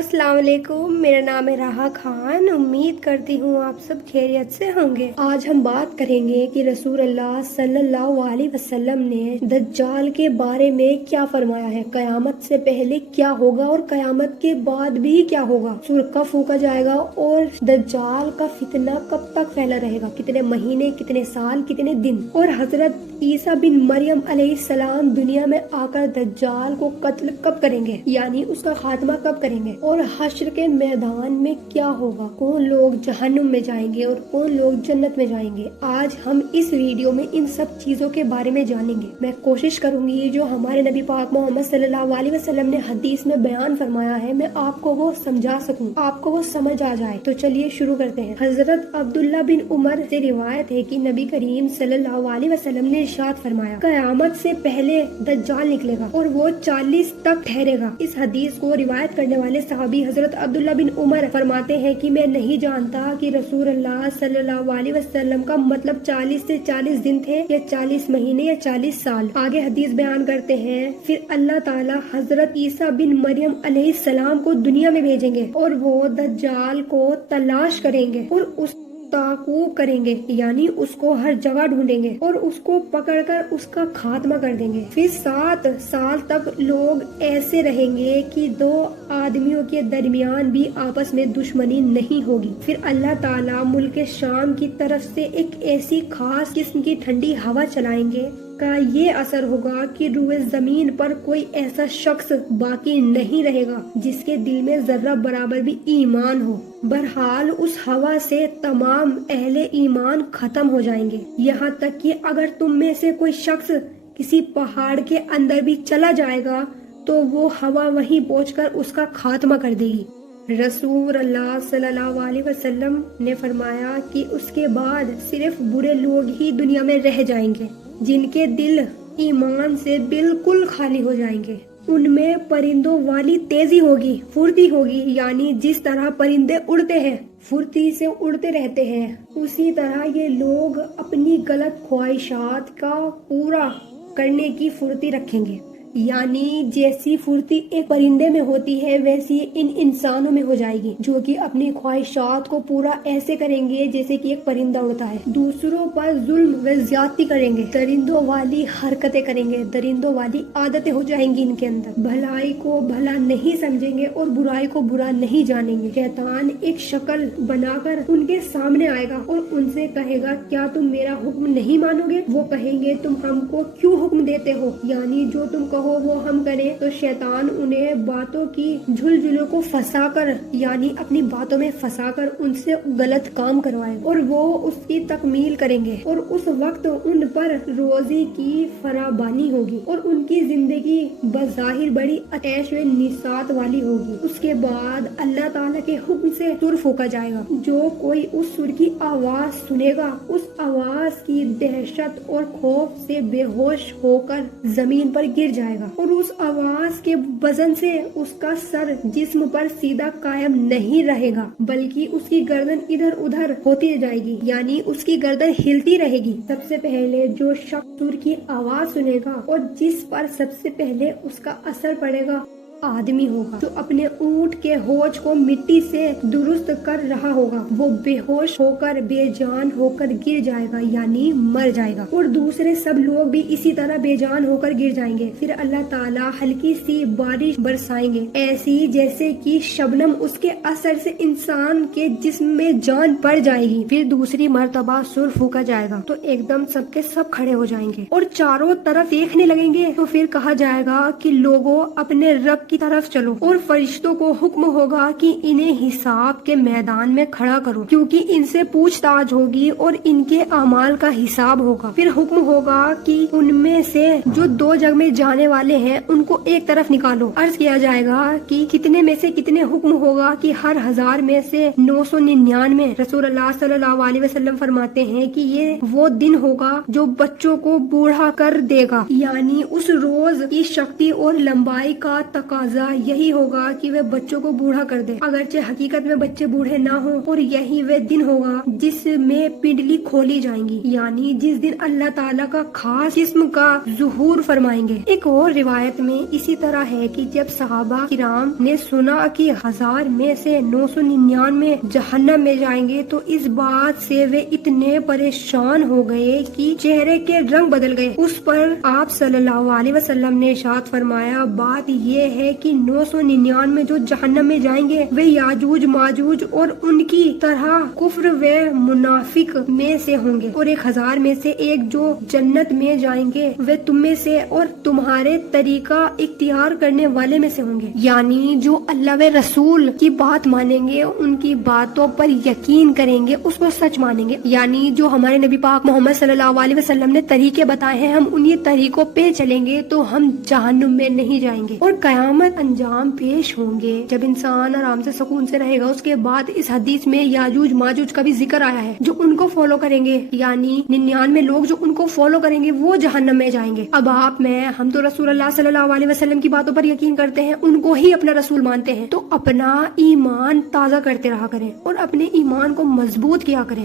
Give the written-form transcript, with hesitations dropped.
अस्सलाम वालेकुम, मेरा नाम है राहा खान। उम्मीद करती हूँ आप सब खैरियत से होंगे। आज हम बात करेंगे कि रसूल अल्लाह सल्लल्लाहु अलैहि वसल्लम ने दज्जाल के बारे में क्या फरमाया है, कयामत से पहले क्या होगा और कयामत के बाद भी क्या होगा, सूरज कब फूका जाएगा और दज्जाल का फितना कब तक फैला रहेगा, कितने महीने, कितने साल, कितने दिन, और हजरत ईसा बिन मरियम अलैहिस्सलाम दुनिया में आकर दज्जाल को कत्ल कब करेंगे, यानी उसका खात्मा कब करेंगे, और हश्र के मैदान में क्या होगा, कौन लोग जहन्नुम में जाएंगे और कौन लोग जन्नत में जाएंगे। आज हम इस वीडियो में इन सब चीजों के बारे में जानेंगे। मैं कोशिश करूंगी जो हमारे नबी पाक मोहम्मद सल्लल्लाहु अलैहि वसल्लम ने हदीस में बयान फरमाया है, मैं आपको वो समझा सकूं, आपको वो समझ आ जाए। तो चलिए शुरू करते हैं। हजरत अब्दुल्ला बिन उमर से रिवायत है कि नबी करीम सल्लल्लाहु अलैहि वसल्लम ने इरशाद फरमाया, कयामत से पहले दज्जाल निकलेगा और वो 40 तक ठहरेगा। इस हदीस को रिवायत करने वाले सहाबी हजरत अब्दुल्ला बिन उमर फरमाते हैं कि मैं नहीं जानता कि रसूल अल्लाह सल्लल्लाहु अलैहि वसल्लम का मतलब 40 से 40 दिन थे या 40 महीने या 40 साल। आगे हदीस बयान करते हैं, फिर अल्लाह ताला हजरत ईसा बिन मरियम अलैहिस्सलाम को दुनिया में भेजेंगे और वो दज्जाल को तलाश करेंगे और उस ताक़ूब करेंगे, यानी उसको हर जगह ढूंढेंगे और उसको पकड़कर उसका खात्मा कर देंगे। फिर 7 साल तक लोग ऐसे रहेंगे कि दो आदमियों के दरमियान भी आपस में दुश्मनी नहीं होगी। फिर अल्लाह ताला मुल्क शाम की तरफ से एक ऐसी खास किस्म की ठंडी हवा चलाएंगे का ये असर होगा कि रूए जमीन पर कोई ऐसा शख्स बाकी नहीं रहेगा जिसके दिल में जर्रा बराबर भी ईमान हो। बहरहाल उस हवा से तमाम अहले ईमान खत्म हो जाएंगे, यहाँ तक कि अगर तुम में से कोई शख्स किसी पहाड़ के अंदर भी चला जाएगा तो वो हवा वहीं पहुंचकर उसका खात्मा कर देगी। रसूल अल्लाह सल्लल्लाहु अलैहि वसल्लम ने फरमाया कि उसके बाद सिर्फ बुरे लोग ही दुनिया में रह जाएंगे जिनके दिल ईमान से बिल्कुल खाली हो जाएंगे। उनमें परिंदों वाली तेजी होगी, फुर्ती होगी, यानी जिस तरह परिंदे उड़ते हैं, फुर्ती से उड़ते रहते हैं, उसी तरह ये लोग अपनी गलत ख्वाहिशात का पूरा करने की फुर्ती रखेंगे। यानी जैसी फुर्ती एक परिंदे में होती है वैसी इन इंसानों में हो जाएगी, जो कि अपनी ख्वाहिशात को पूरा ऐसे करेंगे जैसे कि एक परिंदा उड़ता है। दूसरों पर जुल्म व ज्यादती करेंगे, दरिंदों वाली हरकतें करेंगे, दरिंदों वाली आदतें हो जाएंगी इनके अंदर। भलाई को भला नहीं समझेंगे और बुराई को बुरा नहीं जानेंगे। शैतान एक शक्ल बनाकर उनके सामने आएगा और उनसे कहेगा, क्या तुम मेरा हुक्म नहीं मानोगे? वो कहेंगे, तुम हमको क्यों हुक्म देते हो, यानी जो तुम कहो वो हम करें। तो शैतान उन्हें बातों की झुलझुलों को फंसाकर, यानी अपनी बातों में फंसाकर उनसे गलत काम करवाएगा और वो उसकी तकमील करेंगे और उस वक्त उन पर रोजी की फराबानी होगी और उनकी जिंदगी बज़ाहिर बड़ी ऐश व निसात वाली होगी। उसके बाद अल्लाह ताला के हुक्म से सुर फूका जाएगा। जो कोई उस सुर की आवाज सुनेगा उस आवाज की दहशत और खौफ से बेहोश होकर जमीन पर गिर जाएगा और उस आवाज के वजन से उसका सर जिस्म पर सीधा कायम नहीं रहेगा, बल्कि उसकी गर्दन इधर उधर होती जाएगी, यानी उसकी गर्दन हिलती रहेगी। सबसे पहले जो शख्स सुर की आवाज सुनेगा और जिस पर सबसे पहले उसका असर पड़ेगा आदमी होगा जो अपने ऊंट के होज को मिट्टी से दुरुस्त कर रहा होगा, वो बेहोश होकर बेजान होकर गिर जाएगा, यानी मर जाएगा और दूसरे सब लोग भी इसी तरह बेजान होकर गिर जाएंगे। फिर अल्लाह ताला हल्की सी बारिश बरसाएंगे, ऐसी जैसे कि शबनम, उसके असर से इंसान के जिस्म में जान पड़ जाएगी। फिर दूसरी मर्तबा सुर फूका जाएगा तो एकदम सबके सब खड़े हो जाएंगे और चारों तरफ देखने लगेंगे। तो फिर कहा जाएगा कि लोगों अपने रब की तरफ चलो और फरिश्तों को हुक्म होगा कि इन्हें हिसाब के मैदान में खड़ा करो, क्योंकि इनसे पूछताछ होगी और इनके अमाल का हिसाब होगा। फिर हुक्म होगा कि उनमें से जो 2 जग में जाने वाले हैं उनको एक तरफ निकालो। अर्ज किया जाएगा कि कितने में से कितने, हुक्म होगा कि हर 1000 में से 999। रसूल अल्लाह सल्लल्लाहु अलैहि वसल्लम फरमाते हैं कि ये वो दिन होगा जो बच्चों को बूढ़ा कर देगा, यानी उस रोज की शक्ति और लंबाई का तका تقاضا یہی ہوگا کہ وہ بچوں کو بوڑھا کر دے، اگرچہ حقیقت میں بچے بوڑھے نہ ہوں، اور یہی وہ دن ہوگا جس میں پنڈلی کھولی جائیں گی، یعنی جس دن اللہ تعالیٰ کا خاص جسم کا ظہور فرمائیں گے۔ ایک اور روایت میں اسی طرح ہے کہ جب صحابہ کرام نے سنا کہ 1000 میں سے 999 جہنم میں جائیں گے تو اس بات سے وہ اتنے پریشان ہو گئے کہ چہرے کے رنگ بدل گئے۔ اس پر آپ صلی اللہ علیہ وسلم نے ارشاد فرمایا، بات یہ ہے کہ 999 جو جہنم میں جائیں گے وہ یاجوج ماجوج اور ان کی طرح کفر و منافق میں سے ہوں گے، اور 1000 میں سے ایک جو جنت میں جائیں گے وہ تم میں سے اور تمہارے طریقہ اختیار کرنے والے میں سے ہوں گے، یعنی جو اللہ و رسول کی بات مانیں گے، ان کی باتوں پر یقین کریں گے، اس کو سچ مانیں گے، یعنی جو ہمارے نبی پاک محمد صلی اللہ علیہ وسلم نے طریقے بتائے ہیں ہم انہی طریقوں پہ چلیں گے تو ہم جہنم میں نہیں جائیں گے۔ اور قیامت انجام پیش ہوں گے جب انسان آرام سے سکون سے رہے گا۔ اس کے بعد اس حدیث میں یاجوج ماجوج کا بھی ذکر آیا ہے، جو ان کو فالو کریں گے، یعنی 99 لوگ جو ان کو فالو کریں گے وہ جہنم میں جائیں گے۔ اب آپ میں ہم تو رسول اللہ صلی اللہ علیہ وسلم کی باتوں پر یقین کرتے ہیں، ان کو ہی اپنا رسول مانتے ہیں، تو اپنا ایمان تازہ کرتے رہا کریں اور اپنے ایمان کو مضبوط کیا کریں۔